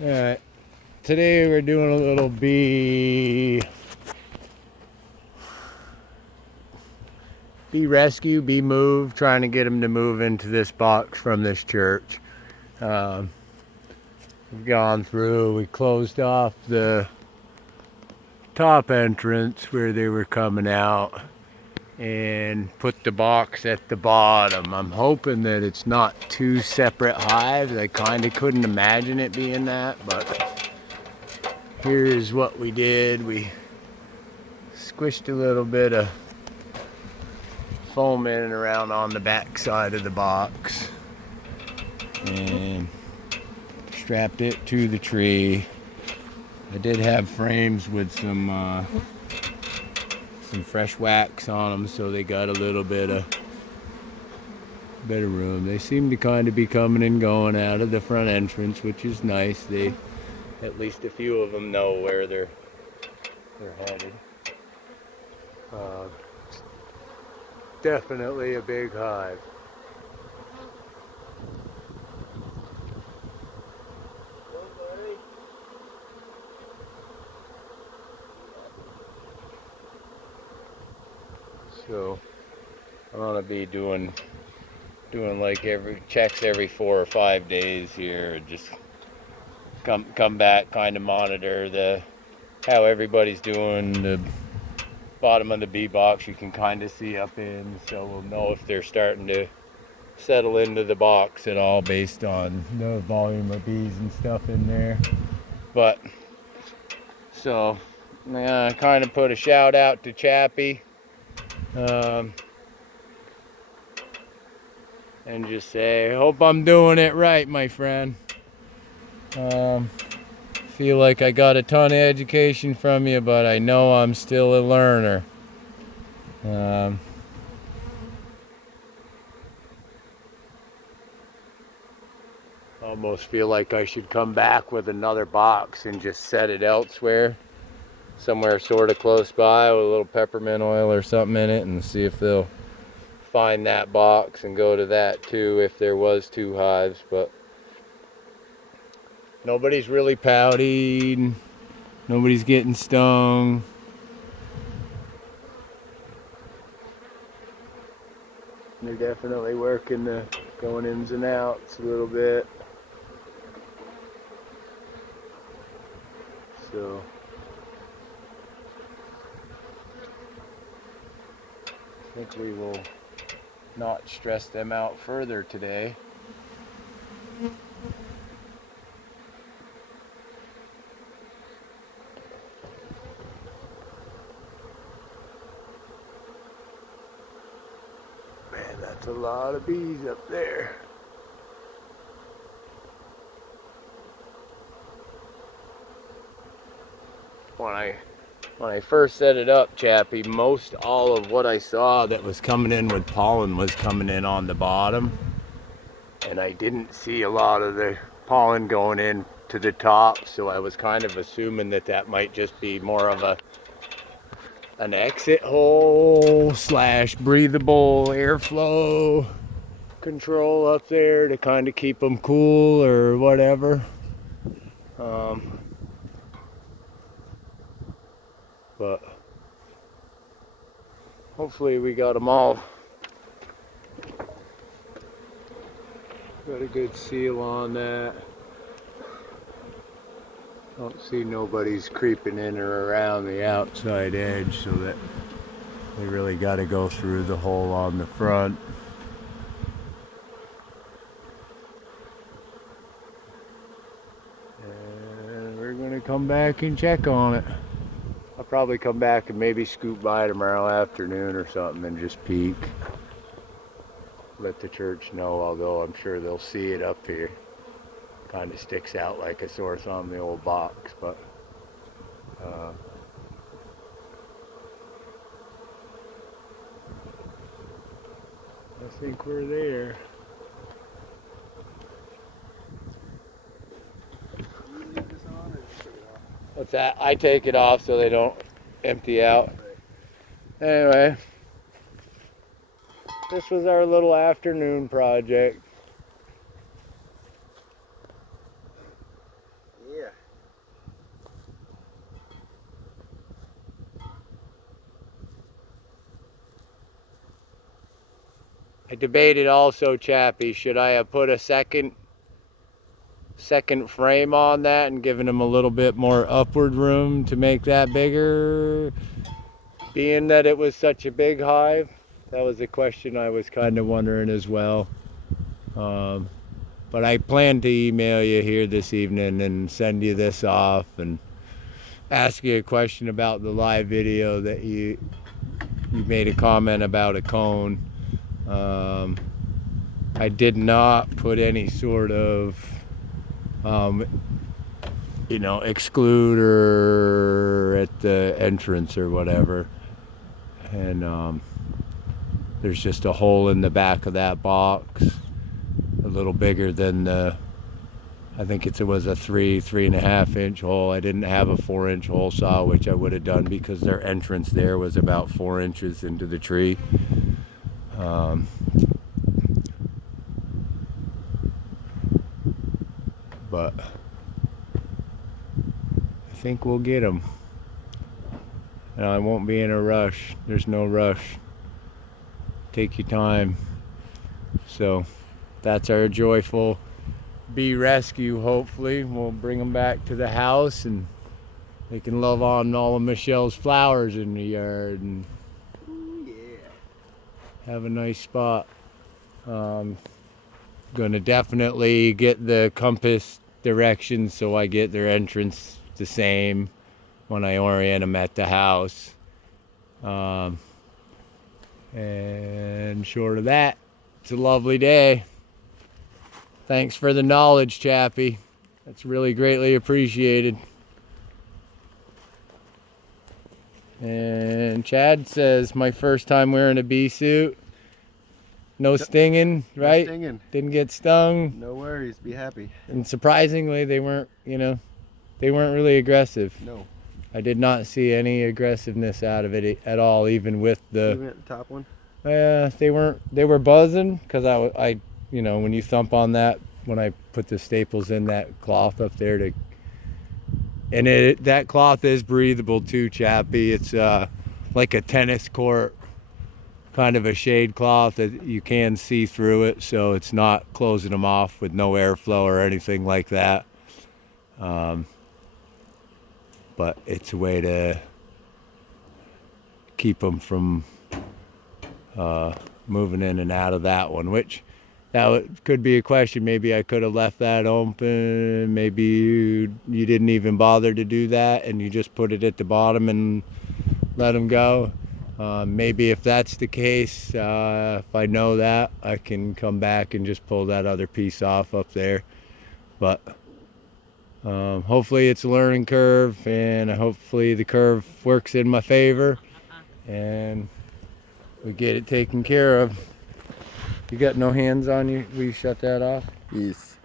Alright, today we're doing a little bee rescue, bee move, trying to get them to move into this box from this church. We've gone through, we closed off the top entrance where they were coming out and put the box at the bottom. I'm hoping that it's not two separate hives. I kind of couldn't imagine it being that, but here's what we did. We squished a little bit of foam in and around on the back side of the box and strapped it to the tree. I did have frames with some fresh wax on them, so they got a little bit of room. They seem to kind of be coming and going out of the front entrance, which is nice. They, at least a few of them, know where they're headed. Definitely a big hive. So I'm gonna be doing like checks every 4 or 5 days here. Just come back, kind of monitor how everybody's doing. The bottom of the bee box you can kind of see up in, so we'll know if they're starting to settle into the box at all based on the volume of bees and stuff in there. But so I kind of put a shout out to Chappie, and just say, hope I'm doing it right, my friend. Feel like I got a ton of education from you, but I know I'm still a learner. Almost feel like I should come back with another box and just set it elsewhere, somewhere sort of close by with a little peppermint oil or something in it, and see if they'll find that box and go to that too if there was 2 hives. But nobody's really pouting, nobody's getting stung. They're definitely working the going ins and outs a little bit. So I think we will not stress them out further today. Man, that's a lot of bees up there. When I first set it up, Chappie, most all of what I saw that was coming in with pollen was coming in on the bottom, and I didn't see a lot of the pollen going in to the top, so I was kind of assuming that might just be more of an exit hole / breathable airflow control up there to kind of keep them cool or whatever. But hopefully we got them all. Got a good seal on that. Don't see nobody's creeping in or around the outside edge, so that we really got to go through the hole on the front. And we're gonna come back and check on it. I'll probably come back and maybe scoot by tomorrow afternoon or something and just peek. Let the church know, although I'm sure they'll see it up here. Kind of sticks out like a sore thumb, the old box, but I think we're there. What's that? I take it off so they don't empty out. Anyway, this was our little afternoon project. I debated also, Chappie, should I have put a second frame on that and given him a little bit more upward room to make that bigger, being that it was such a big hive? That was a question I was kind of wondering as well. But I plan to email you here this evening and send you this off and ask you a question about the live video that you made a comment about a cone. I did not put any sort of excluder at the entrance or whatever, and there's just a hole in the back of that box, a little bigger than I think it was a 3.5 inch hole. I didn't have a 4-inch hole saw, which I would have done because their entrance there was about 4 inches into the tree. But I think we'll get them. And I won't be in a rush. There's no rush. Take your time. So that's our joyful bee rescue. Hopefully we'll bring them back to the house and they can love on all of Michelle's flowers in the yard and have a nice spot. Gonna definitely get the compass directions so I get their entrance the same when I orient them at the house. And short of that, it's a lovely day. Thanks for the knowledge, Chappie. That's really greatly appreciated. And Chad says, my first time wearing a bee suit. No stinging, right? No stinging. Didn't get stung. No worries, be happy. And surprisingly, they weren't really aggressive. No. I did not see any aggressiveness out of it at all, even with the... Even at the top one? They were buzzing, because I when you thump on that, when I put the staples in that cloth up there and that cloth is breathable too, Chappie. It's like a tennis court, kind of a shade cloth that you can see through it, so it's not closing them off with no airflow or anything like that. But it's a way to keep them from moving in and out of that one, which that could be a question. Maybe I could have left that open. Maybe you didn't even bother to do that and you just put it at the bottom and let them go. Maybe if that's the case, if I know that, I can come back and just pull that other piece off up there. But hopefully it's a learning curve, and hopefully the curve works in my favor and we get it taken care of. You got no hands on you? Will you shut that off? Yes.